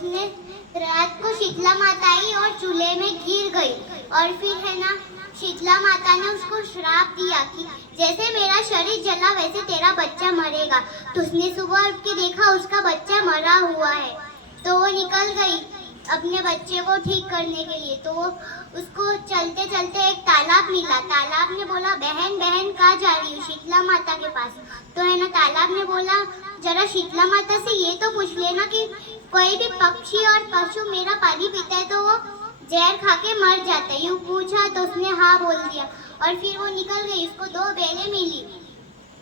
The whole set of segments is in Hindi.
उसने रात को शीतला माता आई और चूल्हे में गिर गई। और फिर है ना, शीतला माता ने उसको श्राप दिया कि जैसे मेरा शरीर जला वैसे तेरा बच्चा मरेगा। तो उसने सुबह उठ के देखा उसका बच्चा मरा हुआ है। तो वो निकल गई अपने बच्चे को ठीक करने के लिए। तो वो उसको चलते चलते एक तालाब मिला। तालाब ने बोला, बहन बहन कहाँ जा रही हो? शीतला माता के पास। तो है ना, तालाब ने बोला, जरा शीतला माता से ये तो पूछ लेना कि कोई भी पक्षी और पशु मेरा पानी पीता है तो वो जहर खा के मर जाता है। यूँ पूछा तो उसने हाँ बोल दिया। और फिर वो निकल गई। उसको 2 बैलें मिली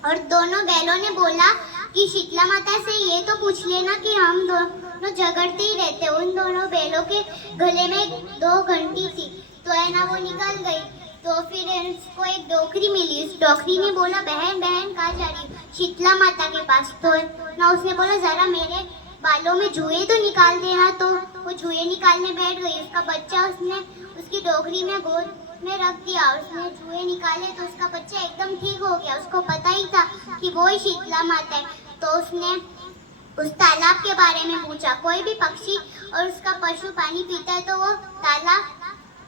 और दोनों बैलों ने बोला कि शीतला माता से ये तो पूछ लेना कि हम दोनों झगड़ते ही रहते। उन दोनों बैलों के गले में 2 घंटी थी। तो है ना, वो निकल गई। तो फिर उसको एक डोकरी मिली। उस डोकरी ने बोला, बहन बहन कहाँ जा रही हो? शीतला माता के पास। तो ना उसने बोला, जरा मेरे बालों में जुए तो निकाल देना। तो वो जुए निकालने बैठ गई। उसका बच्चा उसने उसकी डोकरी में गोद में रख दिया और उसने जुए निकाले तो उसका बच्चा एकदम ठीक हो गया। उसको पता ही था कि वो ही शीतला माता है। तो उसने उस तालाब के बारे में पूछा। कोई भी पक्षी और उसका पशु पानी पीता है तो वो तालाब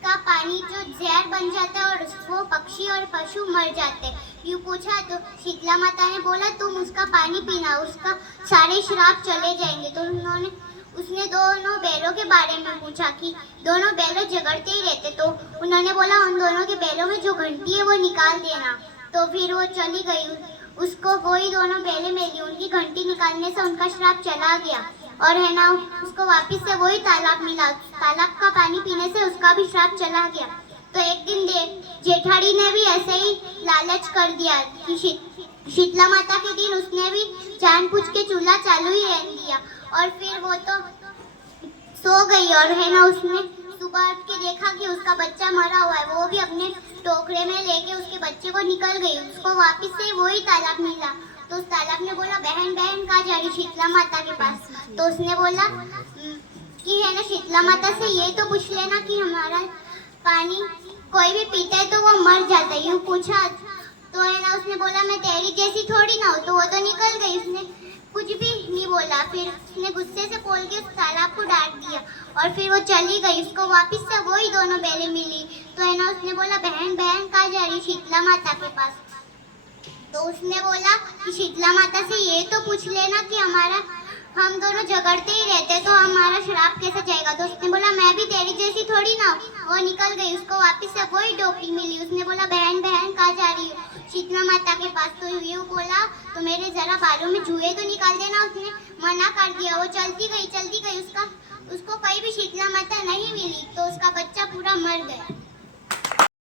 का पानी जो जहर बन जाता है और वो पक्षी और पशु मर जाते हैं। यूँ पूछा तो शीतला माता ने बोला, तुम उसका पानी पीना, उसका सारे श्राप चले जाएंगे। तो उसने दोनों बैलों के बारे में पूछा कि दोनों बैलों झगड़ते ही रहते। तो उन्होंने बोला, उन दोनों के बैलों में जो घंटी है वो निकाल देना। तो फिर वो चली गई। उसको वही दोनों बैलें मिली। उनकी घंटी निकालने से उनका श्राप चला गया। और है ना, उसको वापस से वही तालाब मिला। तालाब का पानी पीने से उसका भी श्राप चला गया। तो एक दिन जेठाड़ी ने भी ऐसे ही लालच कर दिया कि शीतला माता के दिन उसने भी जानबूझ के चूल्हा चालू ही रख दिया। और फिर वो तो सो गई। और है ना, उसने सुबह उठ के देखा कि उसका बच्चा मरा हुआ है। वो भी अपने टोकरे में लेके उसके बच्चे को निकल गई। उसको वापस से वही तालाब मिला। तो उस तालाब ने बोला, बहन बहन कहाँ जा रही? शीतला माता के पास। तो उसने बोला कि है ना, शीतला माता से ये तो पूछ लेना कि हमारा पानी कोई भी पीता है तो वो मर जाता है। यूँ पूछा तो है ना, उसने बोला, मैं तेरी जैसी थोड़ी ना हूँ। तो वो तो निकल गई। उसने कुछ भी नहीं बोला। फिर उसने गुस्से से बोल के उस तालाब को डांट दिया और फिर वो चली गई। उसको वापस से वही दोनों बैलें मिली। तो है ना, उसने बोला, बहन बहन कहाँ जा रही? शीतला माता के पास। तो उसने बोला कि शीतला माता से ये तो पूछ लेना कि हम दोनों झगड़ते ही रहते तो हमारा श्राप कैसे जाएगा। तो उसने बोला, मैं भी तेरी जैसी थोड़ी ना हूँ। वो निकल गई। उसको वापस से वही डोकरी मिली। उसने बोला, बहन बहन कहाँ जा रही हो? शीतला माता के पास। तो यूँ बोला, तो मेरे जरा बालों में जुए तो निकाल देना। उसने मना कर दिया। वो चलती गई। उसको कहीं भी शीतला माता नहीं मिली। तो उसका बच्चा पूरा